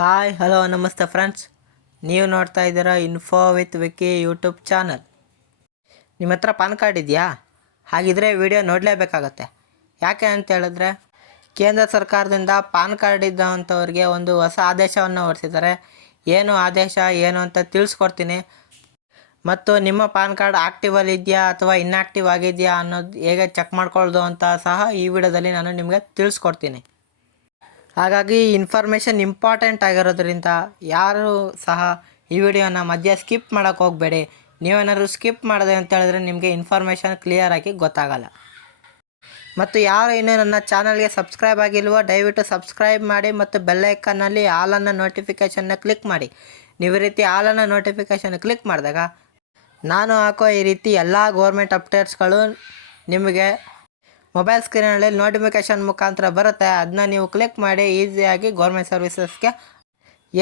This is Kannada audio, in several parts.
ಹಾಯ್ ಹಲೋ ನಮಸ್ತೆ ಫ್ರೆಂಡ್ಸ್, ನೀವು ನೋಡ್ತಾ ಇದ್ದೀರಾ info with Vicky YouTube channel. ನಿಮ್ಮ ಹತ್ರ ಪಾನ್ ಕಾರ್ಡ್ ಇದೆಯಾ? ಹಾಗಿದ್ರೆ ವಿಡಿಯೋ ನೋಡಲೇಬೇಕಾಗತ್ತೆ. ಯಾಕೆ ಅಂತ ಹೇಳಿದ್ರೆ, ಕೇಂದ್ರ ಸರ್ಕಾರದಿಂದ ಪಾನ್ ಕಾರ್ಡ್ ಇದ್ದಂಥವ್ರಿಗೆ ಒಂದು ಹೊಸ ಆದೇಶವನ್ನು ಹೊರಡಿಸಿದ್ದಾರೆ. ಏನು ಆದೇಶ ಏನು ಅಂತ ತಿಳಿಸ್ಕೊಡ್ತೀನಿ. ಮತ್ತು ನಿಮ್ಮ ಪಾನ್ ಕಾರ್ಡ್ ಆಕ್ಟಿವಲ್ಲಿ ಇದೆಯಾ ಅಥವಾ ಇನ್ಆಕ್ಟಿವ್ ಆಗಿದೆಯಾ ಅನ್ನೋದು ಹೇಗೆ ಚೆಕ್ ಮಾಡ್ಕೊಳ್ಳೋದು ಅಂತ ಸಹ ಈ ವಿಡಿಯೋದಲ್ಲಿ ನಾನು ನಿಮಗೆ ತಿಳಿಸ್ಕೊಡ್ತೀನಿ. ಹಾಗಾಗಿ ಇನ್ಫಾರ್ಮೇಷನ್ ಇಂಪಾರ್ಟೆಂಟ್ ಆಗಿರೋದ್ರಿಂದ ಯಾರು ಸಹ ಈ ವಿಡಿಯೋನ ಮಧ್ಯೆ ಸ್ಕಿಪ್ ಮಾಡೋಕ್ಕೆ ಹೋಗಬೇಡಿ. ನೀವೇನಾದ್ರು ಸ್ಕಿಪ್ ಮಾಡಿದೆ ಅಂತ ಹೇಳಿದ್ರೆ ನಿಮಗೆ ಇನ್ಫಾರ್ಮೇಷನ್ ಕ್ಲಿಯರಾಗಿ ಗೊತ್ತಾಗಲ್ಲ. ಮತ್ತು ಯಾರು ಇನ್ನೂ ನನ್ನ ಚಾನಲ್ಗೆ ಸಬ್ಸ್ಕ್ರೈಬ್ ಆಗಿಲ್ವೋ ದಯವಿಟ್ಟು ಸಬ್ಸ್ಕ್ರೈಬ್ ಮಾಡಿ ಮತ್ತು ಬೆಲ್ಲೈಕನ್ನಲ್ಲಿ ಆಲನ್ನು ನೋಟಿಫಿಕೇಷನ್ನ ಕ್ಲಿಕ್ ಮಾಡಿ. ನೀವು ಈ ರೀತಿ ಆಲನ್ನು ನೋಟಿಫಿಕೇಷನ್ ಕ್ಲಿಕ್ ಮಾಡಿದಾಗ ನಾನು ಹಾಕೋ ಈ ರೀತಿ ಎಲ್ಲ ಗೌರ್ಮೆಂಟ್ ಅಪ್ಡೇಟ್ಸ್ಗಳು ನಿಮಗೆ ಮೊಬೈಲ್ ಸ್ಕ್ರೀನಲ್ಲಿ ನೋಟಿಫಿಕೇಷನ್ ಮುಖಾಂತರ ಬರುತ್ತೆ. ಅದನ್ನ ನೀವು ಕ್ಲಿಕ್ ಮಾಡಿ ಈಸಿಯಾಗಿ ಗೌರ್ಮೆಂಟ್ ಸರ್ವಿಸಸ್ಗೆ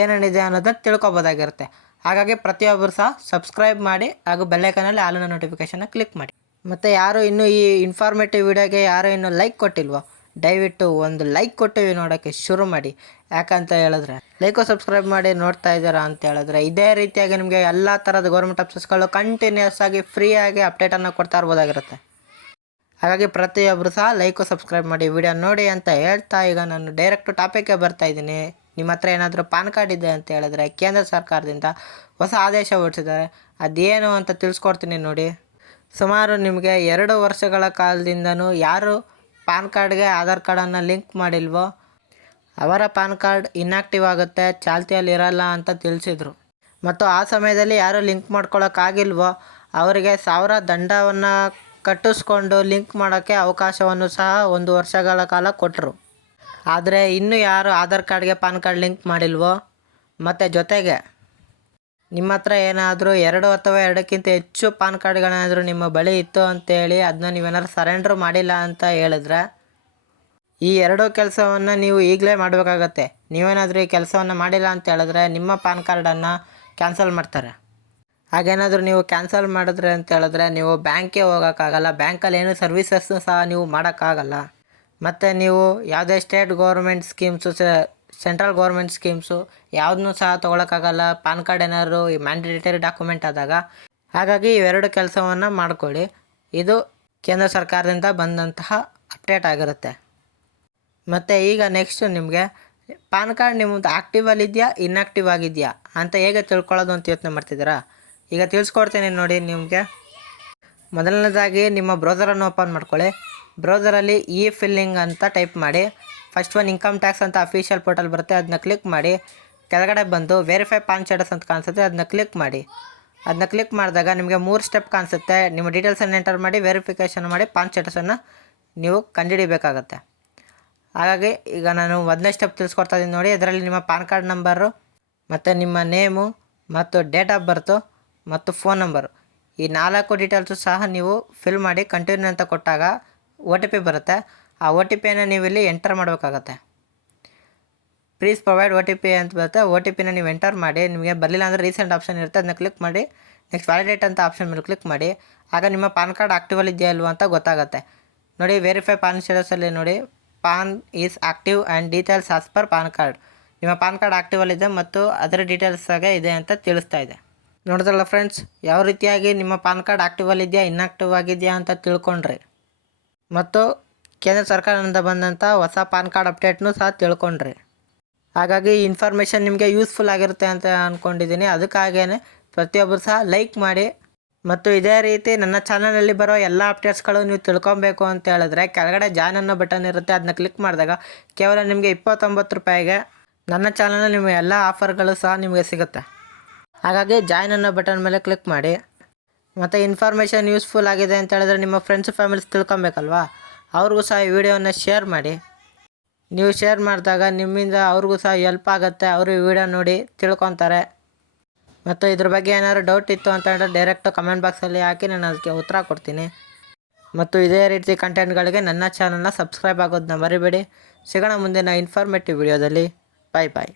ಏನೇನಿದೆ ಅನ್ನೋದನ್ನು ತಿಳ್ಕೊಬೋದಾಗಿರುತ್ತೆ. ಹಾಗಾಗಿ ಪ್ರತಿಯೊಬ್ಬರು ಸಹ ಸಬ್ಸ್ಕ್ರೈಬ್ ಮಾಡಿ ಹಾಗೂ ಬೆಲ್ಲೈಕನಲ್ಲಿ ಆಲಿನ ನೋಟಿಫಿಕೇಷನ್ನ ಕ್ಲಿಕ್ ಮಾಡಿ. ಮತ್ತು ಯಾರು ಇನ್ನೂ ಈ ಇನ್ಫಾರ್ಮೇಟಿವ್ ವಿಡಿಯೋಗೆ ಯಾರು ಇನ್ನೂ ಲೈಕ್ ಕೊಟ್ಟಿಲ್ವೋ ದಯವಿಟ್ಟು ಒಂದು ಲೈಕ್ ಕೊಟ್ಟಿವಿ ನೋಡೋಕ್ಕೆ ಶುರು ಮಾಡಿ. ಯಾಕಂತ ಹೇಳಿದ್ರೆ ಲೈಕು ಸಬ್ಸ್ಕ್ರೈಬ್ ಮಾಡಿ ನೋಡ್ತಾ ಇದ್ದೀರಾ ಅಂತ ಹೇಳಿದ್ರೆ ಇದೇ ರೀತಿಯಾಗಿ ನಿಮಗೆ ಎಲ್ಲ ಥರದ ಗೌರ್ಮೆಂಟ್ ಅಪ್ಡೇಟ್ಸ್ಗಳು ಕಂಟಿನ್ಯೂಸ್ ಆಗಿ ಫ್ರೀಯಾಗಿ ಅಪ್ಡೇಟನ್ನು ಕೊಡ್ತಾ ಇರ್ಬೋದಾಗಿರುತ್ತೆ. ಹಾಗಾಗಿ ಪ್ರತಿಯೊಬ್ಬರು ಸಹ ಲೈಕು ಸಬ್ಸ್ಕ್ರೈಬ್ ಮಾಡಿ ವಿಡಿಯೋ ನೋಡಿ ಅಂತ ಹೇಳ್ತಾ ಈಗ ನಾನು ಡೈರೆಕ್ಟು ಟಾಪಿಕ್ಗೆ ಬರ್ತಾಯಿದ್ದೀನಿ. ನಿಮ್ಮ ಹತ್ರ ಏನಾದರೂ ಪಾನ್ ಕಾರ್ಡ್ ಇದೆ ಅಂತ ಹೇಳಿದ್ರೆ ಕೇಂದ್ರ ಸರ್ಕಾರದಿಂದ ಹೊಸ ಆದೇಶ ಹೊರಡಿಸಿದ್ದಾರೆ. ಅದೇನು ಅಂತ ತಿಳಿಸ್ಕೊಡ್ತೀನಿ ನೋಡಿ. ಸುಮಾರು ನಿಮಗೆ 2 ವರ್ಷಗಳ ಕಾಲದಿಂದನೂ ಯಾರು ಪಾನ್ ಕಾರ್ಡ್ಗೆ ಆಧಾರ್ ಕಾರ್ಡನ್ನು ಲಿಂಕ್ ಮಾಡಿಲ್ವೋ ಅವರ ಪಾನ್ ಕಾರ್ಡ್ ಇನ್ಆಕ್ಟಿವ್ ಆಗುತ್ತೆ, ಚಾಲ್ತಿಯಲ್ಲಿ ಇರಲ್ಲ ಅಂತ ತಿಳಿಸಿದರು. ಮತ್ತು ಆ ಸಮಯದಲ್ಲಿ ಯಾರು ಲಿಂಕ್ ಮಾಡ್ಕೊಳ್ಳೋಕ್ಕಾಗಿಲ್ವೋ ಅವರಿಗೆ 1000 ದಂಡವನ್ನು ಕಟ್ಟಿಸ್ಕೊಂಡು ಲಿಂಕ್ ಮಾಡೋಕ್ಕೆ ಅವಕಾಶವನ್ನು ಸಹ 1 ವರ್ಷಗಳ ಕಾಲ ಕೊಟ್ಟರು. ಆದರೆ ಇನ್ನೂ ಯಾರು ಆಧಾರ್ ಕಾರ್ಡ್ಗೆ ಪಾನ್ ಕಾರ್ಡ್ ಲಿಂಕ್ ಮಾಡಿಲ್ವೋ ಮತ್ತು ಜೊತೆಗೆ ನಿಮ್ಮ ಹತ್ರ ಏನಾದರೂ 2 ಅಥವಾ 2ಕ್ಕಿಂತ ಹೆಚ್ಚು ಪಾನ್ ಕಾರ್ಡ್ಗಳೇನಾದರೂ ನಿಮ್ಮ ಬಳಿ ಇತ್ತು ಅಂತೇಳಿ ಅದನ್ನ ನೀವೇನಾದ್ರು ಸರೆಂಡ್ರ್ ಮಾಡಿಲ್ಲ ಅಂತ ಹೇಳಿದ್ರೆ ಈ 2 ಕೆಲಸವನ್ನು ನೀವು ಈಗಲೇ ಮಾಡಬೇಕಾಗತ್ತೆ. ನೀವೇನಾದರೂ ಈ ಕೆಲಸವನ್ನು ಮಾಡಿಲ್ಲ ಅಂತ ಹೇಳಿದ್ರೆ ನಿಮ್ಮ ಪಾನ್ ಕಾರ್ಡನ್ನು ಕ್ಯಾನ್ಸಲ್ ಮಾಡ್ತಾರೆ. ಹಾಗೇನಾದರೂ ನೀವು ಕ್ಯಾನ್ಸಲ್ ಮಾಡಿದ್ರೆ ಅಂತ ಹೇಳಿದ್ರೆ ನೀವು ಬ್ಯಾಂಕ್ಗೆ ಹೋಗೋಕ್ಕಾಗಲ್ಲ, ಬ್ಯಾಂಕಲ್ಲಿ ಏನೂ ಸರ್ವಿಸಸ್ಸು ಸಹ ನೀವು ಮಾಡೋಕ್ಕಾಗಲ್ಲ. ಮತ್ತು ನೀವು ಯಾವುದೇ state government schemes central government schemes ಯಾವುದನ್ನೂ ಸಹ ತೊಗೊಳಕ್ಕಾಗಲ್ಲ ಪಾನ್ ಕಾರ್ಡ್ ಏನಾದ್ರು ಈ ಮ್ಯಾಂಡೇಟರಿ ಡಾಕ್ಯುಮೆಂಟ್ ಆದಾಗ. ಹಾಗಾಗಿ ಇವೆರಡು ಕೆಲಸವನ್ನು ಮಾಡ್ಕೊಳ್ಳಿ. ಇದು ಕೇಂದ್ರ ಸರ್ಕಾರದಿಂದ ಬಂದಂತಹ ಅಪ್ಡೇಟ್ ಆಗಿರುತ್ತೆ. ಮತ್ತು ಈಗ ನೆಕ್ಸ್ಟು ನಿಮಗೆ ಪಾನ್ ಕಾರ್ಡ್ ನಿಮ್ಮದು ಆ್ಯಕ್ಟಿವಲ್ಲಿದೆಯಾ ಇನ್ಆ್ಯಕ್ಟಿವ್ ಆಗಿದೆಯಾ ಅಂತ ಹೇಗೆ ತಿಳ್ಕೊಳ್ಳೋದು ಅಂತ ಯೋಚನೆ ಮಾಡ್ತಿದ್ದೀರಾ? ಈಗ ತಿಳಿಸ್ಕೊಡ್ತೀನಿ ನೋಡಿ ನಿಮಗೆ. ಮೊದಲನೇದಾಗಿ ನಿಮ್ಮ ಬ್ರೌಸರನ್ನು ಓಪನ್ ಮಾಡ್ಕೊಳ್ಳಿ. ಬ್ರೌಸರಲ್ಲಿ ಫಿಲ್ಲಿಂಗ್ ಅಂತ ಟೈಪ್ ಮಾಡಿ. ಫಸ್ಟ್ ಒನ್ ಇನ್ಕಮ್ ಟ್ಯಾಕ್ಸ್ ಅಂತ ಅಫಿಷಿಯಲ್ ಪೋರ್ಟಲ್ ಬರುತ್ತೆ, ಅದನ್ನ ಕ್ಲಿಕ್ ಮಾಡಿ. ಕೆಳಗಡೆ ಬಂದು ವೆರಿಫೈ ಪಾನ್ ಸ್ಟೇಟಸ್ ಅಂತ ಕಾಣಿಸುತ್ತೆ, ಅದನ್ನ ಕ್ಲಿಕ್ ಮಾಡಿ. ಅದನ್ನ ಕ್ಲಿಕ್ ಮಾಡಿದಾಗ ನಿಮಗೆ 3 ಸ್ಟೆಪ್ ಕಾಣಿಸುತ್ತೆ. ನಿಮ್ಮ ಡೀಟೇಲ್ಸನ್ನು ಎಂಟರ್ ಮಾಡಿ ವೆರಿಫಿಕೇಷನ್ ಮಾಡಿ ಪಾನ್ ಸ್ಟೇಟಸನ್ನು ನೀವು ಕಂಡುಹಿಡಿಬೇಕಾಗತ್ತೆ. ಹಾಗಾಗಿ ಈಗ ನಾನು 1ನೇ ಸ್ಟೆಪ್ ತಿಳಿಸ್ಕೊಡ್ತಾ ಇದ್ದೀನಿ ನೋಡಿ. ಅದರಲ್ಲಿ ನಿಮ್ಮ ಪಾನ್ ಕಾರ್ಡ್ ನಂಬರು ಮತ್ತು ನಿಮ್ಮ ನೇಮು ಮತ್ತು ಡೇಟ್ ಆಫ್ ಬರ್ತು ಮತ್ತು ಫೋನ್ ನಂಬರು ಈ 4 ಡೀಟೇಲ್ಸು ಸಹ ನೀವು ಫಿಲ್ ಮಾಡಿ ಕಂಟಿನ್ಯೂ ಅಂತ ಕೊಟ್ಟಾಗ OTP ಬರುತ್ತೆ. ಆ OTPನ ನೀವು ಇಲ್ಲಿ ಎಂಟರ್ ಮಾಡಬೇಕಾಗತ್ತೆ. ಪ್ಲೀಸ್ ಪ್ರೊವೈಡ್ OTP ಅಂತ ಬರುತ್ತೆ. OTPನ ನೀವು ಎಂಟರ್ ಮಾಡಿ. ನಿಮಗೆ ಬರಲಿಲ್ಲ ಅಂದರೆ ರೀಸೆಂಟ್ ಆಪ್ಷನ್ ಇರುತ್ತೆ, ಅದನ್ನ ಕ್ಲಿಕ್ ಮಾಡಿ. ನೆಕ್ಸ್ಟ್ ವ್ಯಾಲಿಡೇಟ್ ಅಂತ ಆಪ್ಷನ್ ಮೇಲೆ ಕ್ಲಿಕ್ ಮಾಡಿ. ಆಗ ನಿಮ್ಮ ಪಾನ್ ಕಾರ್ಡ್ ಆಕ್ಟಿವಲ್ಲಿ ಇದೆಯಾ ಇಲ್ವಾ ಅಂತ ಗೊತ್ತಾಗುತ್ತೆ ನೋಡಿ. ವೆರಿಫೈ ಪಾನ್ ಸ್ಟೇಟಸಲ್ಲಿ ನೋಡಿ, PAN is active and details as per PAN card. ನಿಮ್ಮ ಪಾನ್ ಕಾರ್ಡ್ ಆಕ್ಟಿವಲ್ಲಿದೆ ಮತ್ತು ಅದರ ಡೀಟೇಲ್ಸಾಗೆ ಇದೆ ಅಂತ ತಿಳಿಸ್ತಾ ಇದೆ. ನೋಡಿದ್ರಲ್ಲ ಫ್ರೆಂಡ್ಸ್, ಯಾವ ರೀತಿಯಾಗಿ ನಿಮ್ಮ ಪಾನ್ ಕಾರ್ಡ್ ಆಕ್ಟಿವಲ್ಲಿದೆಯಾ ಇನ್ಆಕ್ಟಿವ್ ಆಗಿದೆಯಾ ಅಂತ ತಿಳ್ಕೊಂಡ್ರಿ. ಮತ್ತು ಕೇಂದ್ರ ಸರ್ಕಾರದಿಂದ ಬಂದಂಥ ಹೊಸ ಪಾನ್ ಕಾರ್ಡ್ ಅಪ್ಡೇಟ್ನೂ ಸಹ ತಿಳ್ಕೊಂಡ್ರಿ. ಹಾಗಾಗಿ ಈ ಇನ್ಫಾರ್ಮೇಷನ್ ನಿಮಗೆ ಯೂಸ್ಫುಲ್ ಆಗಿರುತ್ತೆ ಅಂತ ಅಂದ್ಕೊಂಡಿದ್ದೀನಿ. ಅದಕ್ಕಾಗೇ ಪ್ರತಿಯೊಬ್ಬರು ಸಹ ಲೈಕ್ ಮಾಡಿ. ಮತ್ತು ಇದೇ ರೀತಿ ನನ್ನ ಚಾನಲಲ್ಲಿ ಬರೋ ಎಲ್ಲ ಅಪ್ಡೇಟ್ಸ್ಗಳು ನೀವು ತಿಳ್ಕೊಬೇಕು ಅಂತ ಹೇಳಿದ್ರೆ ಕೆಳಗಡೆ ಜಾಯ್ನ್ ಅನ್ನೋ ಬಟನ್ ಇರುತ್ತೆ, ಅದನ್ನ ಕ್ಲಿಕ್ ಮಾಡಿದಾಗ ಕೇವಲ ನಿಮಗೆ 29 ರೂಪಾಯಿಗೆ ನನ್ನ ಚಾನಲಲ್ಲಿ ನಿಮ್ಮ ಎಲ್ಲ ಆಫರ್ಗಳು ಸಹ ನಿಮಗೆ ಸಿಗುತ್ತೆ. ಹಾಗಾಗಿ ಜಾಯ್ನ್ ಅನ್ನೋ ಬಟನ್ ಮೇಲೆ ಕ್ಲಿಕ್ ಮಾಡಿ. ಮತ್ತು ಇನ್ಫಾರ್ಮೇಷನ್ ಯೂಸ್ಫುಲ್ ಆಗಿದೆ ಅಂತ ಹೇಳಿದ್ರೆ ನಿಮ್ಮ ಫ್ರೆಂಡ್ಸ್ ಫ್ಯಾಮಿಲೀಸ್ ತಿಳ್ಕೊಬೇಕಲ್ವಾ, ಅವ್ರಿಗೂ ಸಹ ಈ ವಿಡಿಯೋನ ಶೇರ್ ಮಾಡಿ. ನೀವು ಶೇರ್ ಮಾಡಿದಾಗ ನಿಮ್ಮಿಂದ ಅವ್ರಿಗೂ ಸಹ ಹೆಲ್ಪ್ ಆಗುತ್ತೆ. ಅವರು ಈ ವಿಡಿಯೋ ನೋಡಿ ತಿಳ್ಕೊತಾರೆ. ಮತ್ತು ಇದ್ರ ಬಗ್ಗೆ ಏನಾದ್ರು ಡೌಟ್ ಇತ್ತು ಅಂತ ಹೇಳಿದ್ರೆ ಡೈರೆಕ್ಟು ಕಮೆಂಟ್ ಬಾಕ್ಸಲ್ಲಿ ಹಾಕಿ ನಾನು ಅದಕ್ಕೆ ಉತ್ತರ ಕೊಡ್ತೀನಿ. ಮತ್ತು ಇದೇ ರೀತಿ ಕಂಟೆಂಟ್ಗಳಿಗೆ ನನ್ನ ಚಾನಲ್ನ ಸಬ್ಸ್ಕ್ರೈಬ್ ಆಗೋದನ್ನ ಮರಿಬೇಡಿ. ಸಿಗೋಣ ಮುಂದಿನ ಇನ್ಫಾರ್ಮೇಟಿವ್ ವಿಡಿಯೋದಲ್ಲಿ. ಬಾಯ್ ಬಾಯ್.